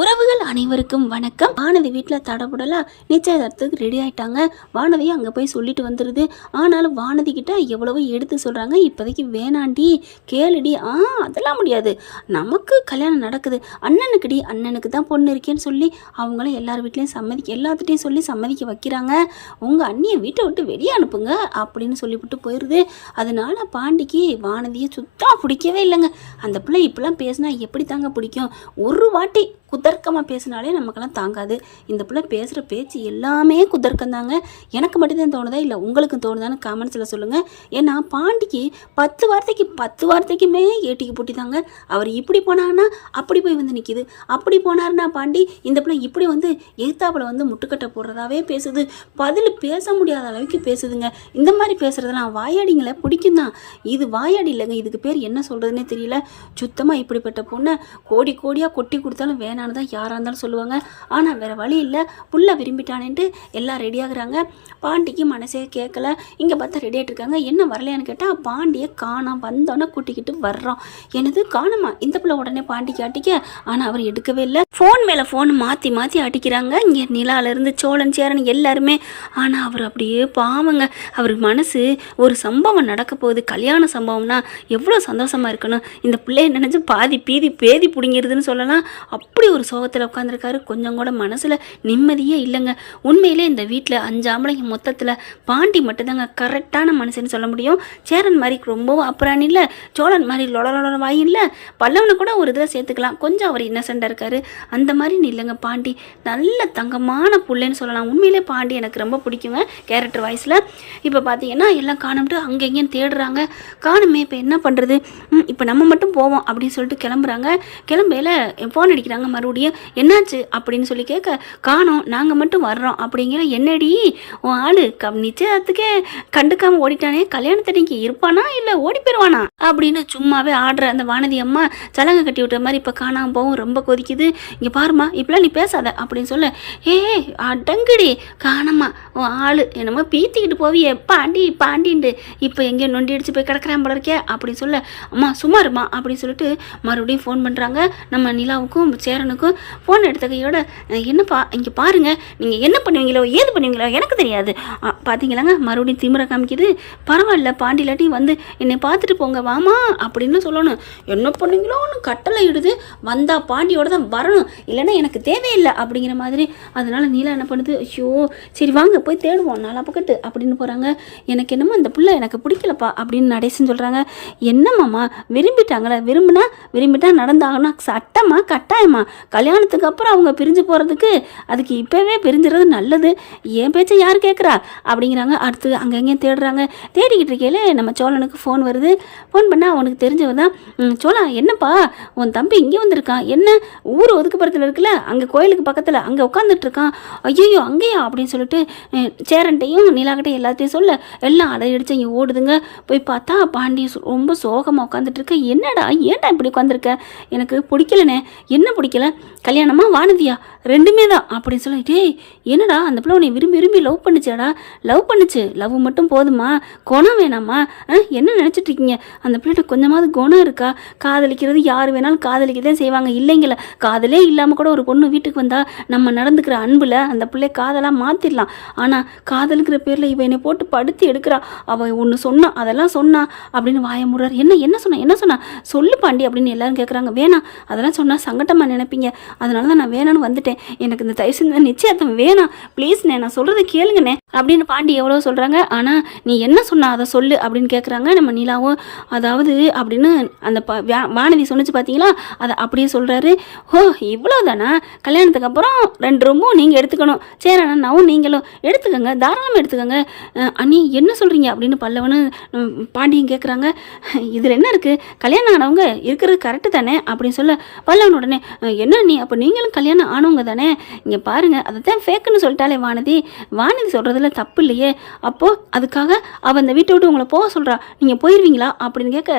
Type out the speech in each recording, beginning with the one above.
உறவுகள் அனைவருக்கும் வணக்கம். வானதி வீட்டில் தடபுடலா நிச்சயதார்த்தத்துக்கு ரெடி ஆயிட்டாங்க. வானதி அங்கே போய் சொல்லிட்டு வந்துடுது. ஆனாலும் வானதி கிட்ட எவ்வளவோ எடுத்து சொல்கிறாங்க. இப்போதைக்கு வேணாண்டி, கேளுடி. அதெல்லாம் முடியாது, நமக்கு கல்யாணம் நடக்குது, அண்ணனுக்குடி, அண்ணனுக்கு தான் பொண்ணு இருக்கேன்னு சொல்லி அவங்களும் எல்லார் வீட்லேயும் எல்லாத்துட்டையும் சொல்லி சம்மதிக்க வைக்கிறாங்க. உங்கள் அண்ணியை வீட்டை விட்டு வெளியே அனுப்புங்க அப்படின்னு சொல்லிவிட்டு போயிடுது. அதனால பாண்டிக்கு வானதியை சுத்தம் பிடிக்கவே இல்லைங்க. அந்த பிள்ளை இப்பெல்லாம் பேசினா எப்படி தாங்க பிடிக்கும்? ஒரு வாட்டி குதர்க்கமாக பேசினாலே நமக்கெல்லாம் தாங்காது. இந்த பிள்ளை பேசுகிற பேச்சு எல்லாமே குதர்க்கம் தாங்க. எனக்கு மட்டும்தான் தோணுதா இல்லை உங்களுக்கும் தோணுதான்னு கமெண்ட்ஸில் சொல்லுங்கள். ஏன்னா பாண்டிக்கு 10 வார்த்தைக்குமே ஏட்டிக்கு போட்டி தாங்க. அவர் இப்படி போனார்னா அப்படி போய் வந்து நிற்கிது, அப்படி போனார்னா பாண்டி இந்த பிள்ளை இப்படி வந்து எய்த்தாப்பில் வந்து முட்டுக்கட்டை போடுறதாவே பேசுது. பதில் பேச முடியாத அளவுக்கு பேசுதுங்க. இந்த மாதிரி பேசுகிறதெல்லாம் வாயாடிங்களை பிடிக்கும் தான். இது வாயாடி இல்லைங்க, இதுக்கு பேர் என்ன சொல்கிறதுனே தெரியல. சுத்தமாக இப்படிப்பட்ட பொண்ணை கோடியாக கொட்டி கொடுத்தாலும் வேணான்னு தான் யாராக இருந்தாலும் சொல்லுவாங்க. ஆனால் வேறு வழி இல்லை, புள்ள விரும்பிட்டானேன்ட்டு எல்லாம் ரெடியாகிறாங்க. பாண்டிக்கு மனசே கேட்கல. இங்கே பார்த்தா ரெடி ஆகிட்டு இருக்காங்க. என்ன வரலையான்னு கேட்டால் பாண்டியை காணோம். வந்தோன்னே கூட்டிக்கிட்டு வர்றோம். எனது காணுமா? இந்த பிள்ளை உடனே பாண்டிக்கு அடிக்க, ஆனால் அவர் எடுக்கவே இல்லை. ஃபோன் மேலே ஃபோன் மாற்றி அடிக்கிறாங்க. இங்கே நிலாவிலேருந்து சோழன் சேரன் எல்லாருமே. ஆனால் அவர் அப்படியே பாவங்க. அவருக்கு மனசு ஒரு சம்பவம் நடக்க போகுது, கல்யாண சம்பவம்னா எவ்வளோ சந்தோஷமாக இருக்கணும். இந்த பிள்ளைய நினச்சி பேதி பிடிங்கிறதுன்னு சொல்லலாம். அப்படி ஒரு சோகத்தில் உட்காந்துருக்காரு. கொஞ்சம் கூட மனசில் நிம்மதியே இல்லைங்க. உண்மையிலே இந்த வீட்டில் 5 ஆம்பளைங்க மொத்தத்தில் பாண்டி மட்டும்தாங்க கரெக்டான மனுஷன்னு சொல்ல முடியும். சேரன் மாதிரி ரொம்பவும் அப்புறான் இல்லை, சோழன் மாதிரி லொட வாய் இல்லை, பல்லவனை கூட ஒரு இதில் சேர்த்துக்கலாம். கொஞ்சம் அவர் இன்னசென்ட்டாக இருக்காரு. அந்த மாதிரி இல்லைங்க. பாண்டி நல்ல தங்கமான புள்ளைன்னு சொல்லலாம். உண்மையிலே பாண்டி எனக்கு ரொம்ப பிடிக்குங்க கேரக்டர் வாய்ஸில். இப்போ பார்த்தீங்கன்னா எல்லாம் காணும்ட்டு அங்கே எங்கேயும் தேடுறாங்க. காணுமே, இப்போ என்ன பண்ணுறது? இப்போ நம்ம மட்டும் போவோம் அப்படின்னு சொல்லிட்டு கிளம்புறாங்க. கிளம்பையில் ஃபோன் அடிக்கிறாங்க மறுபடியும். என்னாச்சு அப்படின்னு சொல்லி கேட்க, காணோம், நாங்கள் மட்டும் வர்றோம் அப்படிங்கிற. என்னடி உன் ஆளு நிச்சயத்துக்கே கண்டுக்காமல் ஓடிட்டானே, கல்யாணத்தடிக்கு இருப்பானா இல்லை ஓடி போயிடுவானா அப்படின்னு சும்மாவே ஆடுற அந்த வானதி அம்மா சலங்கை கட்டி விட்ட மாதிரி இப்போ காணாமல் போகும். ரொம்ப கொதிக்குது. இங்கே பாருமா, இப்பெல்லாம் நீ பேசாத அப்படின்னு சொல்ல, அடங்குடி காணாமா உன் ஆளு என்னமோ பீத்திக்கிட்டு போவியே பாண்டின்ட்டு இப்போ எங்கேயோ நொண்டி அடிச்சு போய் கிடக்குறான் போல இருக்கே அப்படின்னு சொல்ல, அம்மா சும்மாருமா அப்படின்னு சொல்லிட்டு மறுபடியும் ஃபோன் பண்ணுறாங்க. நம்ம நிலாவுக்கும் சேரனுக்கும் ஃபோன் எடுத்த கையோட, என்னப்பா இங்கே பாருங்கள், நீங்கள் என்ன பண்ணுவீங்களோ ஏது பண்ணுவீங்களோ எனக்கு தெரியாது. பார்த்தீங்களாங்க, மறுபடியும் திமிர காமிக்குது. பரவாயில்ல பாண்டி இல்லாட்டி வந்து என்னை பார்த்துட்டு போங்க வாமா அப்படின்னு சொல்லணும். என்ன பண்ணுவீங்களோன்னு கட்டளை இடுது. வந்தால் பாண்டியோட தான் வரணும், இல்லைன்னா எனக்கு தேவையில்லை அப்படிங்கிற மாதிரி. அதனால் நீலா என்ன பண்ணுது, ஐயோ சரி வாங்க போய் தேடுவோம் நாலா பக்கத்து அப்படின்னு போகிறாங்க. எனக்கு என்னமோ அந்த பிள்ளை எனக்கு பிடிக்கலப்பா அப்படின்னு நடேசன் சொல்கிறாங்க. என்னம்மாம்மா விரும்பிட்டாங்களே, விரும்பிட்டா நடந்தாங்கன்னா சட்டமா கட்டாயமா? கல்யாணத்துக்கு அப்புறம் அவங்க பிரிஞ்சு போகிறதுக்கு அதுக்கு இப்போவே பிரிஞ்சுறது நல்லது. என் பேச்சை யார் கேட்குறா அப்படிங்கிறாங்க. அடுத்து அங்கங்கே தேடுறாங்க. தேடிக்கிட்டு இருக்கையில நம்ம சோழனுக்கு ஃபோன் வருது. ஃபோன் பண்ணால் அவனுக்கு தெரிஞ்சவன் தான். சோழா என்னப்பா உன் தம்பி இங்கே வந்திருக்கான், என்ன ஊர் ஒதுக்குப்புறத்தில் இருக்குல்ல அங்கே கோயிலுக்கு பக்கத்தில் அங்கே உட்காந்துட்ருக்கான். ஐயோ அங்கேயா அப்படின்னு சொல்லிட்டு சேரன்ட்டையும் நிலாக்கிட்டையும் எல்லாத்தையும் சொல்ல, எல்லாம் அடையடிச்சு இங்கே ஓடுதுங்க. போய் பார்த்தா பாண்டி ரொம்ப சோகமாக உட்காந்துட்ருக்க. என்னடா ஏன்டா இப்படி உட்காந்துருக்க? எனக்கு பிடிக்கலனே. என்ன பிடிக்கல? கல்யாணமா வானதியா? ரெண்டுமே தான் அப்படின்னு சொல்லிட்டு, என்னடா அந்த பிள்ளை உன்னை விரும்பி லவ் பண்ணிச்சாடா? லவ் பண்ணிச்சு, லவ் மட்டும் போதுமா? குணம் வேணாமா? என்ன நினச்சிட்டு இருக்கீங்க? அந்த பிள்ளைகிட்ட கொஞ்சமாவது குணம் இருக்கா? காதலிக்கிறது யார் வேணாலும் காதலிக்கதான் செய்வாங்க இல்லைங்கள. காதலே இல்லாமல் கூட ஒரு பொண்ணு வீட்டுக்கு வந்தால் நம்ம நடந்துக்கிற அன்பில் அந்த பிள்ளை காதலாக மாற்றிடலாம். ஆனால் காதலுக்கிற பேரில் இவ என்னை போட்டு படுத்தி எடுக்கிறா. அவள் ஒன்று சொன்னா, அதெல்லாம் சொன்னா அப்படின்னு வாய முறார். என்ன சொன்னா சொல்லு பாண்டி அப்படின்னு எல்லாரும் கேட்குறாங்க. வேணாம், அதெல்லாம் சொன்னால் சங்கட்டமாக நினைப்பீங்க, அதனால தான் நான் வேணான்னு வந்துட்டேன். எனக்கு இந்த தயவு செஞ்ச நிச்சயத்தம் வேணாம் ப்ளீஸ்ண்ணே, நான் சொல்கிறத கேளுங்கண்ணே அப்படின்னு பாண்டி எவ்வளோ சொல்கிறாங்க. ஆனால் நீ என்ன சொன்னா அதை சொல்லு அப்படின்னு கேட்குறாங்க நம்ம நிலாவும். அதாவது அப்படின்னு அந்த வானதி சொன்னிச்சு பார்த்தீங்களா, அதை அப்படியே சொல்கிறாரு. இவ்வளோ தானா? கல்யாணத்துக்கு அப்புறம் 2 ரூமும் நீங்கள் எடுத்துக்கணும், சரி அண்ணாவும் நீங்களும் எடுத்துக்கோங்க, தாராளமாக எடுத்துக்கோங்க. அண்ணி என்ன சொல்கிறீங்க அப்படின்னு பல்லவனு பாண்டியும் கேட்குறாங்க. இதில் என்ன இருக்குது, கல்யாணம் ஆனவங்க இருக்கிறது கரெக்டு தானே அப்படின்னு சொல்ல, பல்லவன் உடனே என்ன நீ அப்போ நீங்களும் கல்யாணம் ஆனவங்க தானே? இங்கே பாருங்கள், அதை தான் ஃபேக்குன்னு சொல்லிட்டாலே வானதி சொல்கிறதுல தப்பு இல்லையே. அப்போது அதுக்காக அவள் அந்த வீட்டை விட்டு உங்களை போக சொல்கிறா, நீங்கள் போயிடுவீங்களா அப்படின்னு கேட்க,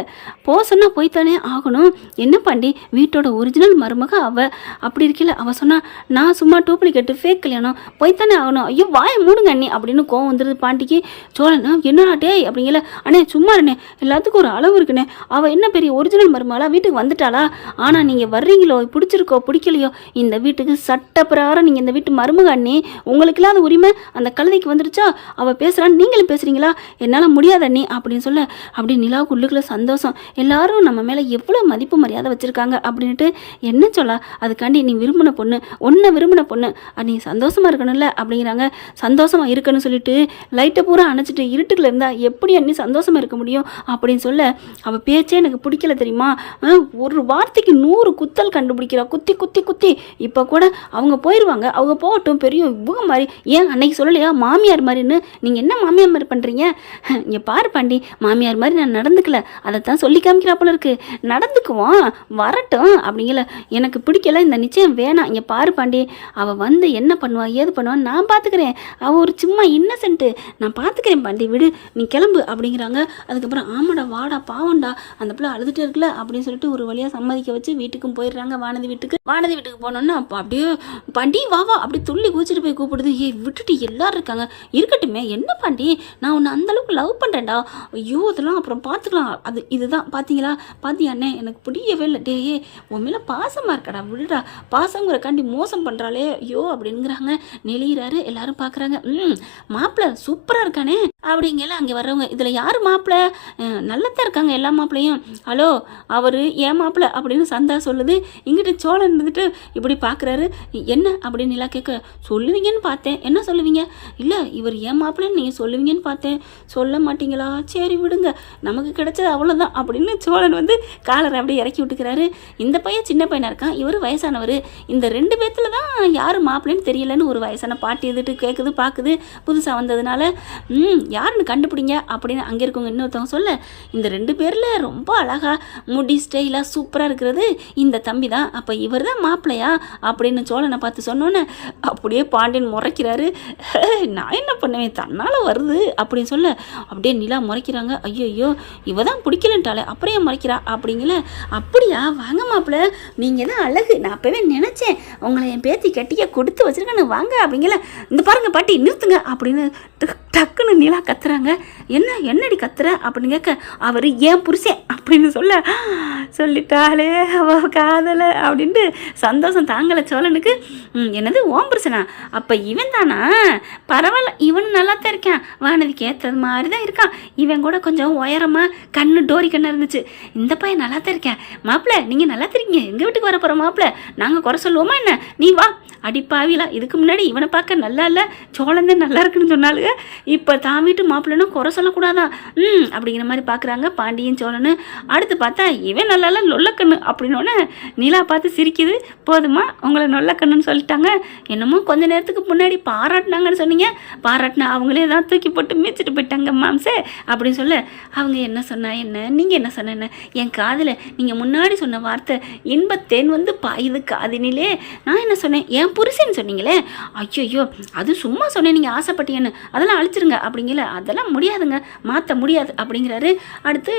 போக சொன்னால் போய்த்தானே ஆகணும். என்ன பாண்டி, வீட்டோட ஒரிஜினல் மருமக அவள், அப்படி இருக்கல அவள் சொன்னால் நான் சும்மா டூப்ளிகேட்டு ஃபேக் கல்யாணம், போய்த்தானே ஆகணும். ஐயோ வாயை மூடுங்க அண்ணி அப்படின்னு கோவம் வந்துடுது பாண்டிக்கு. சோழன் என்னடா டே அப்படிங்கல, அண்ணே சும்மா அண்ணே, எல்லாத்துக்கும் ஒரு அளவு இருக்குண்ணே. அவள் என்ன பெரிய ஒரிஜினல் மருமகளா வீட்டுக்கு வந்துட்டாளா? ஆனால் நீங்கள் வர்றீங்களோ பிடிச்சிருக்கோ பிடிச்சிருக்கோ பிடிக்கலையோ இந்த வீட்டுக்கு சட்ட பிரகாரம் நீங்கள் இந்த வீட்டு மருமக அண்ணி, உங்களுக்கு இல்லாத உரிமை அந்த கழுதைக்கு வந்துருச்சா? அவள் பேசுகிறான்னு நீங்களும் பேசுகிறீங்களா? என்னால் முடியாத அண்ணி அப்படின்னு சொல்ல அப்படி நிலாவுக்கு உள்ளுக்குள்ள சந்தோஷம். எல்லாரும் நம்ம மேலே எவ்வளோ மதிப்பு மரியாதை வச்சுருக்காங்க அப்படின்ட்டு என்ன சொல்ல, அதுக்காண்டி நீ விரும்பின பொண்ணு, ஒன்றை விரும்பின பொண்ணு, நீ சந்தோஷமாக இருக்கணும்ல அப்படிங்கிறாங்க. சந்தோஷமாக இருக்குன்னு சொல்லிட்டு லைட்டை பூரா அணைச்சிட்டு இருட்டுக்குள்ள இருந்தால் எப்படி அண்ணி சந்தோஷமாக இருக்க முடியும் அப்படின்னு சொல்ல, அவள் பேச்சே எனக்கு பிடிக்கல தெரியுமா, ஒரு வார்த்தைக்கு 100 குத்தல் கண்டுபிடிக்கிறா, குத்தி குத்தி குத்தி. இப்போ கூட அவங்க போயிடுவாங்க, அவங்க போகட்டும், பெரிய இவங்க மாதிரி. ஏன் அன்னைக்கு சொல்லலையா மாமியார் மாதிரின்னு? நீங்கள் என்ன மாமியார் மாதிரி பண்ணுறீங்க? இங்கே பாரு பாண்டி, மாமியார் மாதிரி நான் நடந்துக்கல, அதைத்தான் சொல்லி காமிக்கிறாப்புல இருக்கு. நடந்துக்குவோம், வரட்டும் அப்படிங்கல. எனக்கு பிடிக்கல, இந்த நிச்சயம் வேணாம். இங்கே பாரு பாண்டி, அவள் வந்து என்ன பண்ணுவா ஏது பண்ணுவான்னு நான் பார்த்துக்கிறேன். அவள் ஒரு சும்மா இன்னசென்ட்டு, நான் பார்த்துக்கிறேன் பாண்டி, விடு, நீ கிளம்பு அப்படிங்கிறாங்க. அதுக்கப்புறம் ஆமாடா வாடா பாவண்டா அந்த பிள்ளை அழுதுகிட்டே இருக்குல்ல அப்படின்னு சொல்லிட்டு ஒரு வழியாக சம்மதிக்க வச்சு வீட்டுக்கும் போயிடுறாங்க. வானதி வீட்டுக்கு போனோன்னா அப்போ அப்படியே பாண்டி வா வா அப்படி துள்ளி குதிச்சுட்டு போய் கூப்பிடுது. விட்டுட்டு எல்லாரும் இருக்காங்க, இருக்கட்டுமே என்ன பாண்டி, நான் உன்னை அந்தளவுக்கு லவ் பண்ணுறேன்டா, ஐயோ அதெல்லாம் அப்புறம் பார்த்துக்கலாம், அது இதுதான் பார்த்தீங்களா பார்த்தியாண்ணே, எனக்கு பிடிக்கவே இல்லை, டே உன் மேலே பாசமாக இருக்கடா, விடுடா, பாசங்கிற காண்டி மோசம் பண்ணுறாளே ஐயோ அப்படிங்கிறாங்க. நெளிகிறாரு, எல்லாரும் பார்க்குறாங்க. மாப்பிள்ளை சூப்பராக இருக்கானே அப்படிங்கல. அங்கே வர்றவங்க இதில் யார் மாப்பிள்ளை, நல்லத்தான் இருக்காங்க எல்லா மாப்பிள்ளையும், ஹலோ அவர் ஏன் மாப்பிள்ளை அப்படின்னு சந்தா சொல்லுது. இங்கிட்ட சோழன் இருந்துட்டு இப்படி பார்க்குறாரு. என்ன அப்படின்னு எல்லாம் கேட்க, சொல்லுவீங்கன்னு பார்த்தேன், என்ன சொல்லுவீங்க? இல்லை இவர் ஏன் மாப்பிள்ளைன்னு நீங்கள் சொல்லுவீங்கன்னு பார்த்தேன், சொல்ல மாட்டீங்களா? சரி விடுங்க, நமக்கு கிடைச்சது அவ்வளோதான் அப்படின்னு சோழன் வந்து காலரை அப்படியே இறக்கி விட்டுக்கிறாரு. இந்த பையன் சின்ன பையனாக இருக்கான், இவர் வயசானவர், இந்த 2 பேர்த்தில் தான் யார் மாப்பிள்ளைன்னு தெரியலன்னு ஒரு வயசான பாட்டி எதுட்டு கேட்குது பார்க்குது, புதுசாக வந்ததுனால யாருன்னு கண்டுபிடிங்க அப்படின்னு அங்கே இருக்கவங்க இன்னொருத்தவங்க சொல்ல, இந்த 2 பேரில் ரொம்ப அழகாக முடி ஸ்டைலாக சூப்பராக இருக்கிறது இந்த தம்பி தான், அப்போ இவர் தான் மாப்பிள்ளையா அப்படின்னு சோழனை பார்த்து சொன்னோன்னே அப்படியே பாண்டியன் முறைக்கிறாரு. நான் என்ன பண்ணுவேன், தன்னால் வருது அப்படின்னு சொல்ல அப்படியே நிலா முறைக்கிறாங்க. ஐயோ இவ தான் பிடிக்கலன்ட்டாலே அப்புறம் ஏன் முறைக்கிறா அப்படிங்கல. அப்படியா வாங்க மாப்பிள்ளை, நீங்கள் தான் அழகு, நான் அப்போவே நினச்சேன் உங்களை என் பேத்தி கட்டிக்க கொடுத்து வச்சுருக்கேன்னு, வாங்க அப்படிங்கல. இந்த பாருங்க பாட்டி நிறுத்துங்க அப்படின்னு டக்குன்னு நிலா கத்துறாங்க. என்னடி கத்துற அப்படின்னு கேட்க, அவர் ஏன் புருஷன் அப்படின்னு சொல்லிட்டாலே அவ காதலை அப்படின்ட்டு சந்தோஷம் தாங்கலை சோழனுக்கு. என்னது ஓம் புருஷனா, அப்போ இவன் தானா, பரவாயில்ல, இவன் நல்லா தான் இருக்கான், வானதிக்கு ஏற்றது மாதிரி தான் இருக்கான், இவன் கூட கொஞ்சம் உயரமாக கண்ணு டோரி கண்ணு இருந்துச்சு, இந்த பையன் நல்லா தான் இருக்கேன். மாப்பிள்ளை நீங்கள் நல்லா இருக்கீங்க, எங்கள் வீட்டுக்கு வர போகிற மாப்பிள்ளை, நாங்கள் குறை சொல்லுவோமா என்ன, நீ வா. அடிப்பாவிலாம், இதுக்கு முன்னாடி இவனை பார்க்க நல்லா இல்லை, சோழந்தான் நல்லா இருக்குன்னு சொன்னாலுங்க, இப்போ தான் வீட்டு மாப்பிள்ளைன்னு குறை சொல்லக்கூடாதான் அப்படிங்கிற மாதிரி பார்க்குறாங்க பாண்டியன் சோழனு. அடுத்து பார்த்தா இவன் நல்லா இல்லை நொல்லக்கண்ணு அப்படின்னோடனே நிலா பார்த்து சிரிக்குது. போதுமா உங்களை நொல்லக்கண்ணுன்னு சொல்லிட்டாங்க, என்னமோ கொஞ்ச நேரத்துக்கு முன்னாடி பாராட்டினாங்கன்னு சொன்னீங்க, பாராட்டினா அவங்களே தான் தூக்கி போட்டு மீச்சிட்டு போயிட்டாங்க மாம்சே அப்படின்னு சொல்ல, அவங்க என்ன சொன்னா என்ன, நீங்கள் என்ன சொன்ன என்ன, என் காதில் நீங்கள் முன்னாடி சொன்ன வார்த்தை இன்பத்தேன் வந்து பாயுது காதினிலே, நான் என்ன சொன்னேன், என் புருஷன்னு சொன்னீங்களே, ஐயோ அது சும்மா சொன்னேன், நீங்கள் ஆசைப்பட்டீங்கன்னு, அதெல்லாம் அழிச்சிருங்க அப்படிங்கல. அதெல்லாம் முடியாதுங்க, மாற்ற முடியாது அப்படிங்கிறாரு. அடுத்து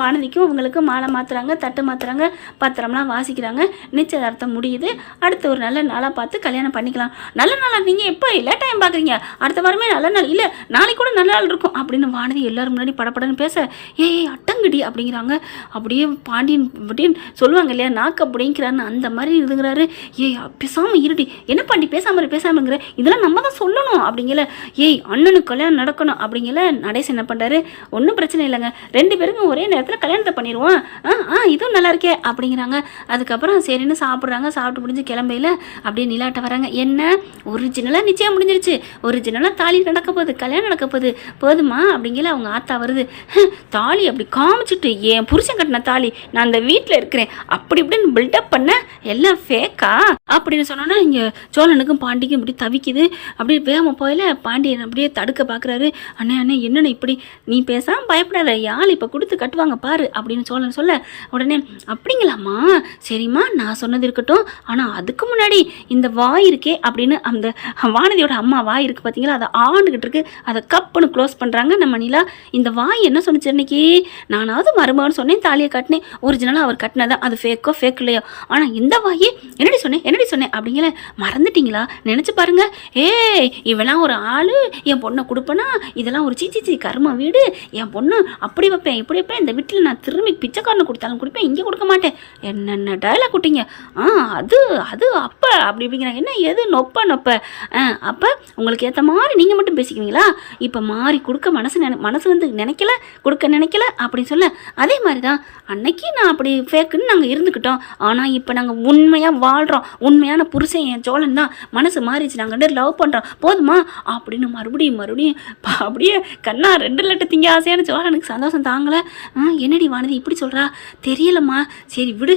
வானதிக்கும் அவங்களுக்கும் மாலை மாற்றுறாங்க, தட்டு மாற்றுறாங்க, பத்திரம்லாம் வாசிக்கிறாங்க, நிச்சயதார்த்தம் முடியுது. அடுத்து ஒரு நல்ல நாளாக பார்த்து கல்யாணம் பண்ணிக்கலாம். நல்ல நாளாக நீங்கள் எப்போ லேட் டைம் பார்க்குறீங்க, அடுத்த வாரமே நல்ல நாள் இல்லை, நாளைக்கு கூட நல்ல நாள் இருக்கும் அப்படின்னு வானதி எல்லாரும் முன்னாடி படப்படன்னு பேச, ஏய் அட்டங்கடி அப்படிங்கிறாங்க. அப்படியே பாண்டியன் அப்படின்னு சொல்லுவாங்க இல்லையா, நாக்கு அப்படிங்கிறாருன்னு அந்த மாதிரி இருந்துங்கிறாரு. ஏய் பேசாமல் இருடி, என்ன பாண்டி பேசாமங்கிற, இதெல்லாம் நம்ம தான் சொல்லணும் அப்படிங்கல. ஏய் அண்ணனுக்கு கல்யாணம் நடக்கணும் அப்படிங்கல. நடேசன் என்ன பண்ணுறாரு, ஒன்றும் பிரச்சனை இல்லைங்க, 2 பேருக்கும் ஒரே நேரத்தில் கல்யாணத்தை பண்ணிடுவோம், இதுவும் நல்லா இருக்கே அப்படிங்கிறாங்க. அதுக்கப்புறம் சரின்னு சாப்பிட்றாங்க. சாப்பிட்டு முடிஞ்சு கிளம்பையில் அப்படியே நிலாட்ட வராங்க. என்ன ஒரிஜினலாக நிச்சயம் முடிஞ்சிருச்சு, ஒரிஜினலாக தாலி நடக்க போகுது, கல்யாணம் நடக்க போகுது, போதுமா அப்படிங்கல. அவங்க ஆத்தா வருது, தாலி அப்படி காமிச்சிட்டு, என் புருஷன் கட்டின தாலி, நான் அந்த வீட்டில் இருக்கிறேன் அப்படி இப்படின்னு பில்டப் பண்ண, எல்லாம் ஃபேக்கா அப்படின்னு சொன்னோன்னா இங்கே சோழனுக்கும் பாண்டிக்கும் இப்படி தவிக்குது. அப்படியே வேகமாக போயில பாண்டியன் அப்படியே தடுக்க பார்க்குறாரு. அண்ணே என்னென்ன இப்படி, நீ பேசாமல் பயப்படாத, யாழ் இப்போ கொடுத்து கட்டுவாங்க பாரு அப்படின்னு சோழன் சொல்ல, உடனே அப்படிங்களாம்மா, சரிம்மா நான் சொன்னது இருக்கட்டும், ஆனால் அதுக்கு முன்னாடி இந்த வாய் இருக்கே அப்படின்னு அந்த வானதியோட அம்மா வாய் இருக்குது பார்த்தீங்களா, அதை ஆண்டுகிட்டு இருக்கு, அதை கப்புன்னு க்ளோஸ் பண்ணுறாங்க நம்ம நிலா. இந்த வாய் என்ன சொன்னிச்சு அன்னைக்கு, நானாவது மருமகன் சொன்னேன், தாலியை கட்டினேன், ஒரிஜினலாக அவர் கட்டினதான், அது ஃபேக்கோ ஃபேக் இல்லையோ, ஆனால் இந்த வாய் என்னடி சொன்னேன் அப்படிங்கிற மறந்துட்டீங்களா? நினச்சி பாருங்க. ஏய் இவெல்லாம் ஒரு ஆள், என் பொண்ணை கொடுப்பேனா? இதெல்லாம் ஒரு சீச்சி கரும வீடு, என் பொண்ணு அப்படி வைப்பேன் இப்படி வைப்பேன், இந்த வீட்டில் நான் திரும்பி பிச்சைக்காரனை கொடுத்தாலும் கொடுப்பேன், இங்கே கொடுக்க மாட்டேன், என்னென்ன டைலாக் விட்டீங்க. அது அது அப்போ அப்படி இப்படிங்கிறாங்க. என்ன எது நொப்ப அப்போ உங்களுக்கு ஏற்ற மாதிரி நீங்கள் மட்டும் பேசிக்குவீங்களா? இப்போ மாறி கொடுக்க மனசு வந்து நினைக்கல, கொடுக்க நினைக்கல அப்படின்னு சொல்ல. அதே மாதிரி தான் அன்னைக்கு நான் அப்படி ஃபேக்குன்னு நாங்கள் இருந்துக்கிட்டோம். ஆனால் இப்போ நாங்கள் உண்மையாக வாழ்கிறோம், உண்மையான புருஷன் என் சோழன் தான், மனசு மாறிடுச்சு, நாங்கள் லவ் பண்ணுறோம், போதுமா அப்படின்னு மறுபடியும் அப்படியே கண்ணா 2 லட்டு திங்க ஆசையான சோழனுக்கு சந்தோஷம் தாங்கலை. என்னடி வானதி இப்படி சொல்கிறா? தெரியலம்மா, சரி விடு,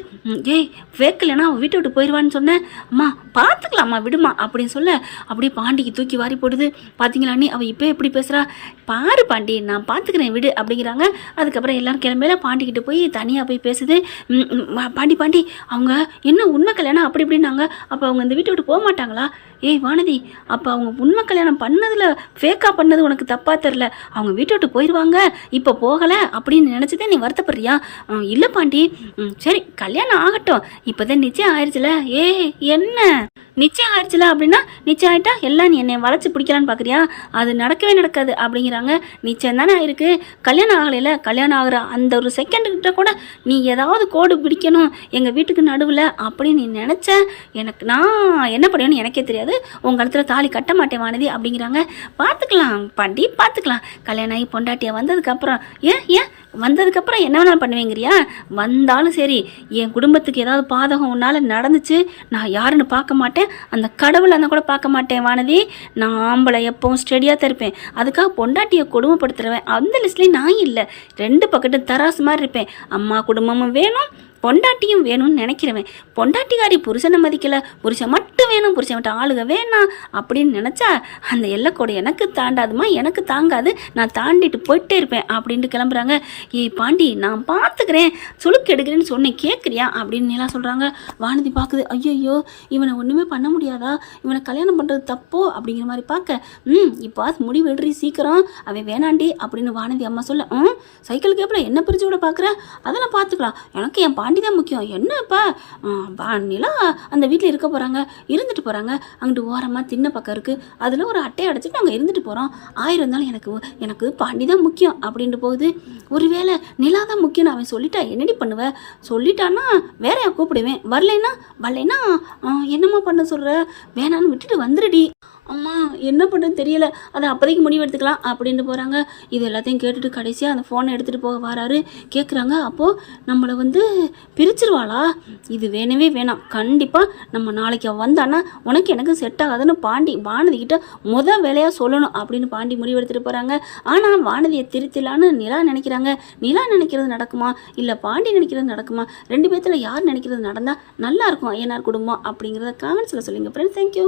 ஏய் ஃபேக்கலைன்னா அவள் வீட்டை விட்டு போயிடுவான்னு சொன்னேன். அம்மா பார்த்துக்கலாம்மா விடுமா அப்படின்னு சொல்ல அப்படியே பாண்டிக்கு தூக்கி வாரி போடுது. பார்த்தீங்களா நீ அவள் இப்போ எப்படி பேசுகிறா பாரு பாண்டி, நான் பார்த்துக்கிறேன் விடு அப்படிங்கிறாங்க. அதுக்கப்புறம் எல்லோரும் கிளம்பையில பாண்டிக்கிட்ட போய் தனியாக போய் பேசுது. பாண்டி அவங்க என்ன உண்மை கல்யாணம் அப்படி இப்படின்னாங்க, அப்போ அவங்க இந்த வீட்டை விட்டு போக மாட்டாங்களா? ஏய் வானதி, அப்போ அவங்க உண்மை கல்யாணம் பண்ணதில் ஃபேக்காக பண்ணது உனக்கு தப்பாக தெரில, அவங்க வீட்டை விட்டு போயிடுவாங்க இப்போ போகலை அப்படின்னு நினச்சதே நீ வருத்தப்படுறியா? இல்லை பாண்டி, சரி கல்யாணம் ஆகட்டும், இப்போ தான் நிச்சயம் ஆயிடுச்சுல. என்ன நிச்சயம் ஆயிடுச்சுல அப்படின்னா நிச்சயம் ஆகிட்டா எல்லாம் நீ என்னை வளைச்சி பிடிக்கலான்னு பார்க்குறியா? அது நடக்கவே நடக்காது அப்படிங்கிறாங்க. நிச்சயம் தானே ஆயிருக்கு, கல்யாணம் ஆகலையில, கல்யாணம் ஆகிற அந்த ஒரு செகண்டுக்கிட்ட கூட நீ ஏதாவது கோடு பிடிக்கணும் எங்கள் வீட்டுக்கு நடுவில் அப்படின்னு நீ நினச்ச, எனக்கு நான் என்ன பண்ணுவேன்னு எனக்கே தெரியாது, உங்கள் இடத்துல தாலி கட்ட மாட்டேன் வானதி அப்படிங்கிறாங்க. பார்த்துக்கலாம் பாண்டி பார்த்துக்கலாம், கல்யாணம் ஆகி பொண்டாட்டியை வந்ததுக்கப்புறம் ஏன் வந்ததுக்கப்புறம் என்ன வேணாலும் பண்ணுவேங்கிறியா? வந்தாலும் சரி, என் குடும்பத்துக்கு ஏதாவது பாதகம் உன்னால் நடந்துச்சு, நான் யாருன்னு பார்க்க மாட்டேன், அந்த கடவுளை அந்த கூட பார்க்க மாட்டேன் வானதி. நான் ஆம்பளை எப்பவும் ஸ்டெடியாக தான் இருப்பேன், அதுக்காக பொண்டாட்டியை கொடுமைப்படுத்துறவேன் அந்த லிஸ்ட்லேயும் நான் இல்லை. 2 பக்கத்து தராசு மாதிரி இருப்பேன். அம்மா குடும்பமும் வேணும், பொண்டாட்டியும் வேணும்னு நினைக்கிறவன். பொண்டாட்டிக்காரி புருஷனை மதிக்கலை, புருஷன் மட்டும் வேணும், புருஷன் மட்டும் ஆளுக வேணாம் அப்படின்னு நினச்சா அந்த எல்லைக்கோடு எனக்கு தாண்டாதுமா, எனக்கு தாங்காது, நான் தாண்டிட்டு போயிட்டே இருப்பேன் அப்படின்ட்டு கிளம்புறாங்க. ஏய் பாண்டி நான் பார்த்துக்கிறேன், சுளுக்கு எடுக்கிறேன்னு சொன்னேன் கேட்குறியா அப்படின்னு எல்லாம் சொல்கிறாங்க. வானதி பார்க்குது, ஐயோ இவனை ஒன்றுமே பண்ண முடியாதா, இவனை கல்யாணம் பண்ணுறது தப்போ அப்படிங்கிற மாதிரி பார்க்க, இப்போ முடிவு எடுறி சீக்கிரம், அவன் வேணாண்டி அப்படின்னு வானதி அம்மா சொல்ல, சைக்கிள் கேப்பில் என்ன பிரிச்சு விட பார்க்குற, அதெல்லாம் பார்த்துக்கலாம், எனக்கு என் பாண்டி தான் முக்கியம். என்னப்பா நிலா அந்த வீட்டில் இருக்க போகிறாங்க, இருந்துட்டு போகிறாங்க, அங்கிட்டு ஓரமாக தின்ன பக்கம் இருக்குது, அதில் ஒரு அட்டையை அடைச்சிட்டு நாங்கள் இருந்துட்டு போகிறோம், 1000 இருந்தாலும் எனக்கு பாண்டி தான் முக்கியம் அப்படின்ட்டு போகுது. ஒருவேளை நிலா தான் முக்கியம்னு அவன் சொல்லிட்டா என்னடி பண்ணுவேன்? சொல்லிட்டான்னா வேறையா கூப்பிடுவேன், வரலைன்னா என்னம்மா பண்ண சொல்கிற, வேணான்னு விட்டுட்டு வந்துடுடி. அம்மா என்ன பண்ணுறது தெரியல, அதை அப்போதைக்கு முடிவு எடுத்துக்கலாம் அப்படின்ட்டு போகிறாங்க. இது எல்லாத்தையும் கேட்டுட்டு கடைசியாக அந்த ஃபோனை எடுத்துகிட்டு போக வராரு. கேட்குறாங்க, அப்போது நம்மளை வந்து பிரிச்சிருவாளா? இது வேணவே வேணாம், கண்டிப்பாக நம்ம நாளைக்கு வந்தான்னா உனக்கு எனக்கு செட் ஆகாதுன்னு வானதிக்கிட்ட வேலையாக சொல்லணும் அப்படின்னு பாண்டி முடிவு எடுத்துகிட்டு போகிறாங்க. ஆனால் வானதியை திருத்திலான்னு நிலா நினைக்கிறாங்க. நிலா நினைக்கிறது நடக்குமா இல்லை பாண்டி நினைக்கிறது நடக்குமா? 2 பேர்த்தில் யார் நினைக்கிறது நடந்தால் நல்லாயிருக்கும் ஐயனார் குடும்பம் அப்படிங்கிறத காமெண்ட்ஸில் சொல்லுங்கள் ஃப்ரெண்ட்ஸ். தேங்க்யூ.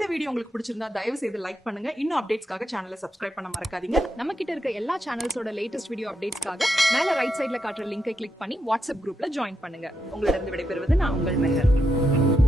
இந்த வீடியோ உங்களுக்கு பிடிச்சிருந்தா தயவு செய்து லைக் பண்ணுங்க. இன்னும் அப்டேட்ஸ்க்காக சேனலை சப்ஸ்கிரைப் பண்ண மறக்காதீங்க. நம்ம கிட்ட இருக்க எல்லா சேனல்ஸோட லேட்டஸ்ட் வீடியோ அப்டேட்ஸ்க்காக மேல ரைட் சைடுல காட்டுற லிங்கை கிளிக் பண்ணி வாட்ஸ்அப் குரூப்ல ஜாயின் பண்ணுங்க. உங்களிடம் விடைபெறுவது நான் உங்கள் மெஹர்.